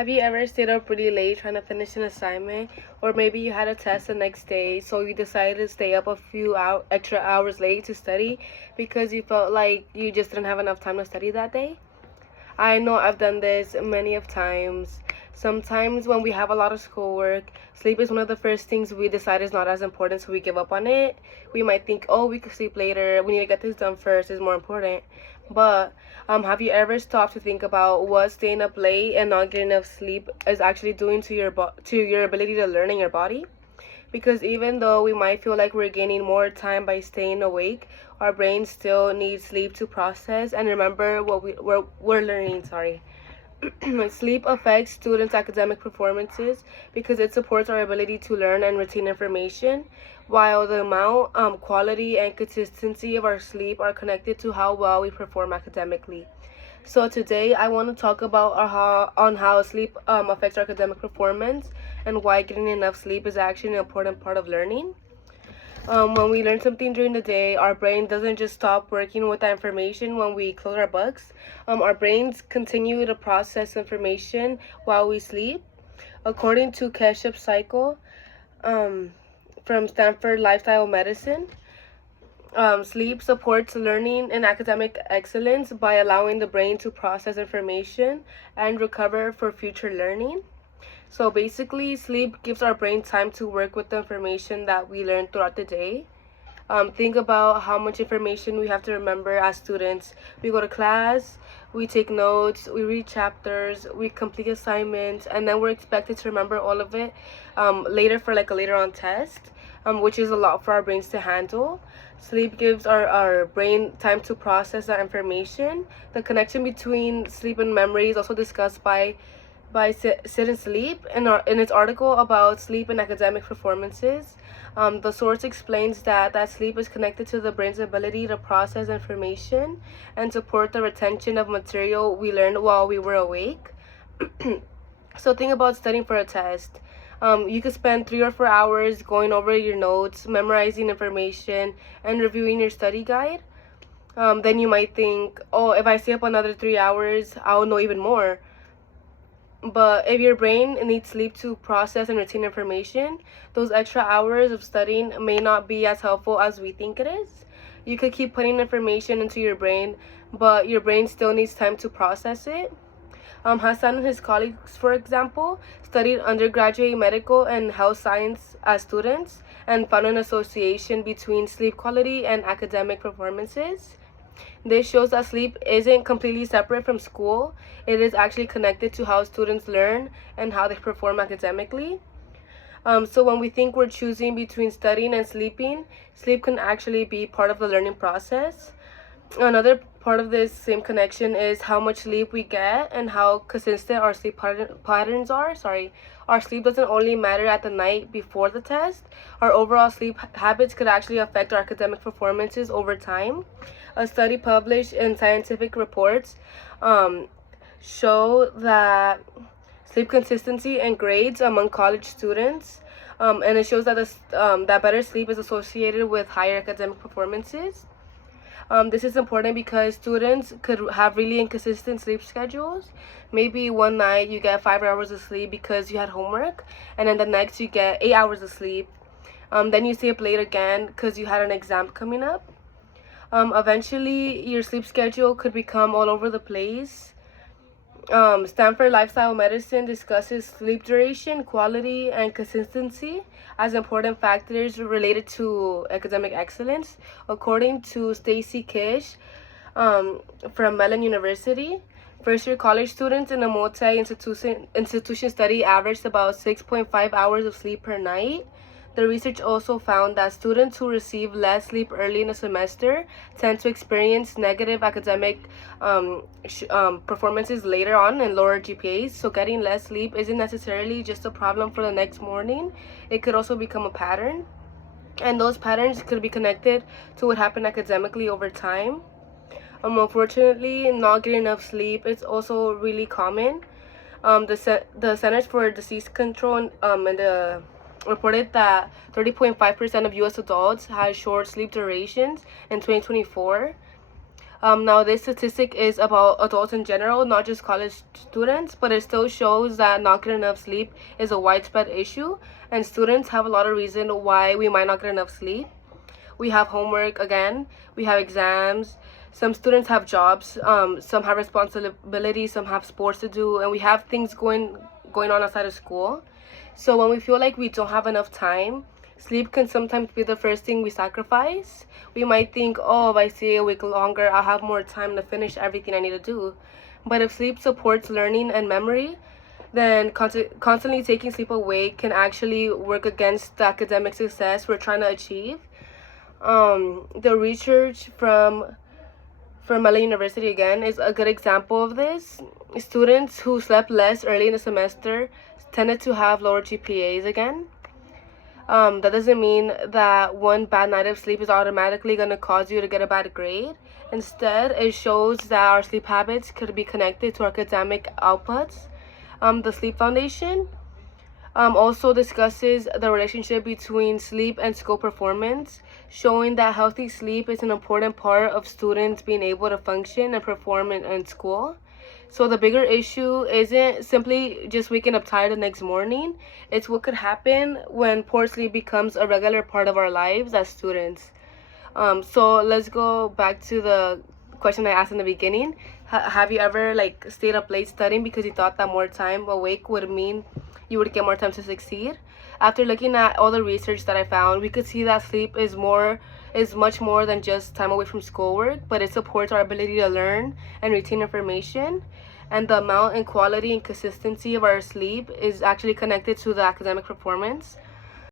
Have you ever stayed up really late trying to finish an assignment? Or maybe you had a test the next day, so you decided to stay up a few extra hours late to study because you felt like you just didn't have enough time to study that day? I know I've done this many of times. Sometimes when we have a lot of schoolwork, sleep is one of the first things we decide is not as important, so we give up on it. We might think, oh, we could sleep later. We need to get this done first. It's more important. But have you ever stopped to think about what staying up late and not getting enough sleep is actually doing to your ability to learn in your body? Because even though we might feel like we're gaining more time by staying awake, our brains still need sleep to process and remember what we're learning. Sorry. Sleep affects students' academic performances because it supports our ability to learn and retain information, while the amount, quality, and consistency of our sleep are connected to how well we perform academically. So today I want to talk about how sleep affects our academic performance and why getting enough sleep is actually an important part of learning. When we learn something during the day, our brain doesn't just stop working with that information when we close our books. Our brains continue to process information while we sleep. According to Keshup's cycle from Stanford Lifestyle Medicine, sleep supports learning and academic excellence by allowing the brain to process information and recover for future learning. So basically, sleep gives our brain time to work with the information that we learn throughout the day. Think about how much information we have to remember as students. We go to class, we take notes, we read chapters, we complete assignments, and then we're expected to remember all of it later for like a later on test, which is a lot for our brains to handle. Sleep gives our brain time to process that information. The connection between sleep and memory is also discussed by Sit and Sleep in its article about sleep and academic performances. The source explains that sleep is connected to the brain's ability to process information and support the retention of material we learned while we were awake. So think about studying for a test. You could spend 3 or 4 hours going over your notes, memorizing information, and reviewing your study guide. Then you might think, oh, if I stay up another 3 hours, I'll know even more. But if your brain needs sleep to process and retain information, those extra hours of studying may not be as helpful as we think it is. You could keep putting information into your brain, but your brain still needs time to process it. Hassan and his colleagues, for example, studied undergraduate medical and health science as students and found an association between sleep quality and academic performances. This shows that sleep isn't completely separate from school. It is actually connected to how students learn and how they perform academically. So when we think we're choosing between studying and sleeping, sleep can actually be part of the learning process. Another part of this same connection is how much sleep we get and how consistent our sleep patterns are. Sorry, our sleep doesn't only matter at the night before the test. Our overall sleep habits could actually affect our academic performances over time. A study published in Scientific Reports show that sleep consistency and grades among college students, and it shows that that better sleep is associated with higher academic performances. This is important because students could have really inconsistent sleep schedules. Maybe one night you get 5 hours of sleep because you had homework, and then the next you get 8 hours of sleep. Then you stay up late again because you had an exam coming up. Eventually, your sleep schedule could become all over the place. Stanford Lifestyle Medicine discusses sleep duration, quality, and consistency as important factors related to academic excellence. According to Stacy Kish from Mellon University, first-year college students in a multi-institution study averaged about 6.5 hours of sleep per night. The research also found that students who receive less sleep early in the semester tend to experience negative academic performances later on and lower GPAs. So getting less sleep isn't necessarily just a problem for the next morning. It could also become a pattern. And those patterns could be connected to what happened academically over time. Unfortunately, not getting enough sleep is also really common. The Centers for Disease Control and reported that 30.5% of U.S. adults had short sleep durations in 2024. Now, this statistic is about adults in general, not just college students, but it still shows that not getting enough sleep is a widespread issue, and students have a lot of reason why we might not get enough sleep. We have homework again, we have exams, some students have jobs, some have responsibilities, some have sports to do, and we have things going on outside of school. So when we feel like we don't have enough time, sleep can sometimes be the first thing we sacrifice. We might think, oh, if I stay awake longer, I'll have more time to finish everything I need to do. But if sleep supports learning and memory, then constantly taking sleep away can actually work against the academic success we're trying to achieve. The research from LA University again is a good example of this. Students who slept less early in the semester tended to have lower GPAs again. That doesn't mean that one bad night of sleep is automatically going to cause you to get a bad grade. Instead, it shows that our sleep habits could be connected to our academic outputs. The Sleep Foundation also discusses the relationship between sleep and school performance, showing that healthy sleep is an important part of students being able to function and perform in school. So the bigger issue isn't simply just waking up tired the next morning, it's what could happen when poor sleep becomes a regular part of our lives as students. So let's go back to the question I asked in the beginning. Have you ever stayed up late studying because you thought that more time awake would mean you would get more time to succeed? After looking at all the research that I found, we could see that sleep is much more than just time away from schoolwork, but it supports our ability to learn and retain information. And the amount and quality and consistency of our sleep is actually connected to the academic performance.